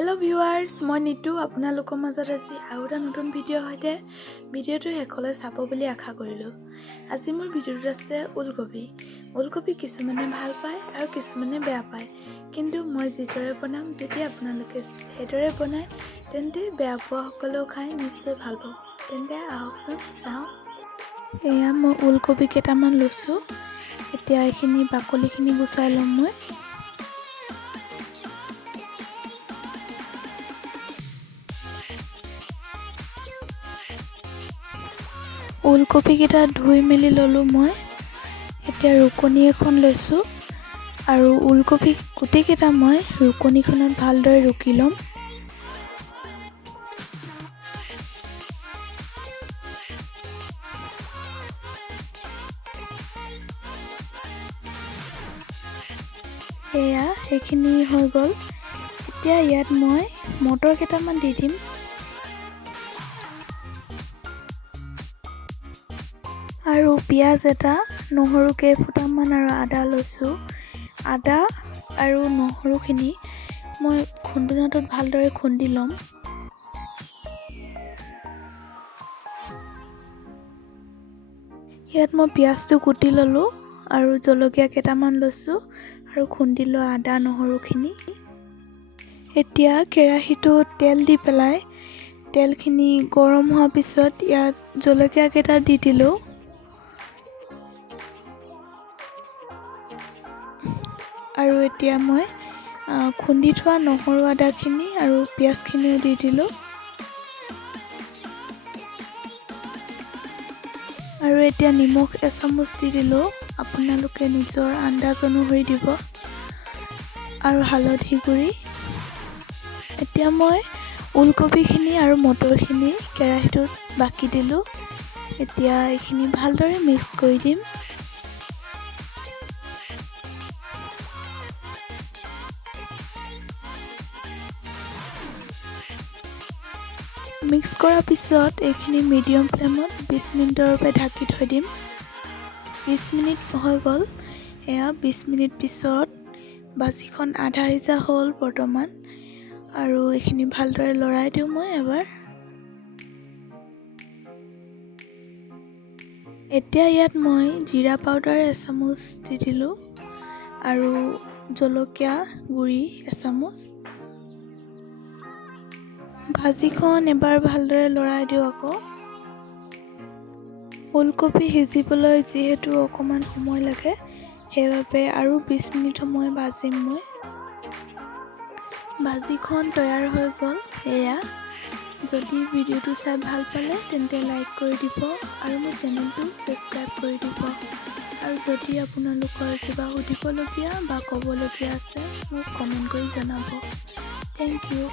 Hello viewers, মই নিতু আপোনালোকৰ মাজত আজি আৰু এটা নতুন ভিডিঅ' হৈতে ভিডিঅ'টো হেকলে চাব বুলি আশা কৰিলো। আজি মোৰ ভিডিঅ'টোত আছে ওলকবি। ওলকবি কিছুমানে ভাল পায় আৰু কিছুমানে বেয়া পায়। কিন্তু মই যিদৰে বনাম যদি আপোনালোকে হেদৰে বনায় তেন্তে বেয়া পোৱা সকলেও খাই নিশ্চয় ভাল পাব। তেন্তে আহকচোন চাওঁ। এয়া মই ওলকবি কেইটামান লৈছো। এতিয়া এইখিনি বাকলিখিনি গুচাই লম মই। ওলকবি কেইটা ধুই মেলি ললো মই। এতিয়া ৰুকনি এখন লৈছো আৰু ওলকবি গুটি কেইটা মই ৰুকনিখনত ভালদৰে ৰুকি লম। এয়া সেইখিনি হৈ গ'ল। এতিয়া ইয়াত মই মটৰ কেইটামান দি দিম। আৰু পিয়াজ এটা, নহৰু কেইফুটামান আৰু আদা লৈছো। আদা আৰু নহৰুখিনি মই খুন্দুনাটোত ভালদৰে খুন্দি ল'ম। ইয়াত মই পিয়াজটো কুটি ল'লো আৰু জলকীয়া কেইটামান লৈছো আৰু খুন্দি লোৱা আদা নহৰুখিনি। এতিয়া কেৰাহীটোত তেল দি পেলাই তেলখিনি গৰম হোৱাৰ পিছত ইয়াত জলকীয়া কেইটা দি দিলো। আৰু এতিয়া মই খুন্দি থোৱা নহৰু আদাখিনি আৰু পিয়াজখিনিও দি দিলোঁ। আৰু এতিয়া নিমখ এচামুচ দি দিলোঁ। আপোনালোকে নিজৰ আন্দাজ অনুসৰি দিব। আৰু হালধি গুড়ি। এতিয়া মই ওলকবিখিনি আৰু মটৰখিনি কেৰাহীটোত বাকি দিলোঁ। এতিয়া এইখিনি ভালদৰে মিক্স কৰি দিম। মিক্স কৰাৰ পিছত এইখিনি মিডিয়াম ফ্লেমত 20 মিনিটৰ বাবে ঢাকি থৈ দিম। 20 মিনিট হৈ গ'ল। এয়া 20 মিনিট পিছত ভাজিখন আধা সিজা হ'ল বৰ্তমান। আৰু এইখিনি ভালদৰে লৰাই দিওঁ মই এবাৰ। এতিয়া ইয়াত মই জিৰা পাউডাৰ এচামুচ দি দিলোঁ আৰু জলকীয়া গুড়ি এচামুচ। ভাজিখন এবাৰ ভালদৰে লৰাই দিওঁ আকৌ। ওলকবি সিজিবলৈ যিহেতু অকণমান সময় লাগে সেইবাবে আৰু 20 মিনিট সময় ভাজিম মই। ভাজিখন তৈয়াৰ হৈ গ'ল। এয়া যদি ভিডিঅ'টো চাই ভাল পালে তেন্তে লাইক কৰি দিব আৰু মোৰ চেনেলটো ছাবস্ক্ৰাইব কৰি দিব। আৰু যদি আপোনালোকৰ কিবা সুধিবলগীয়া বা ক'বলগীয়া আছে মোক কমেণ্ট কৰি জনাব। Thank U.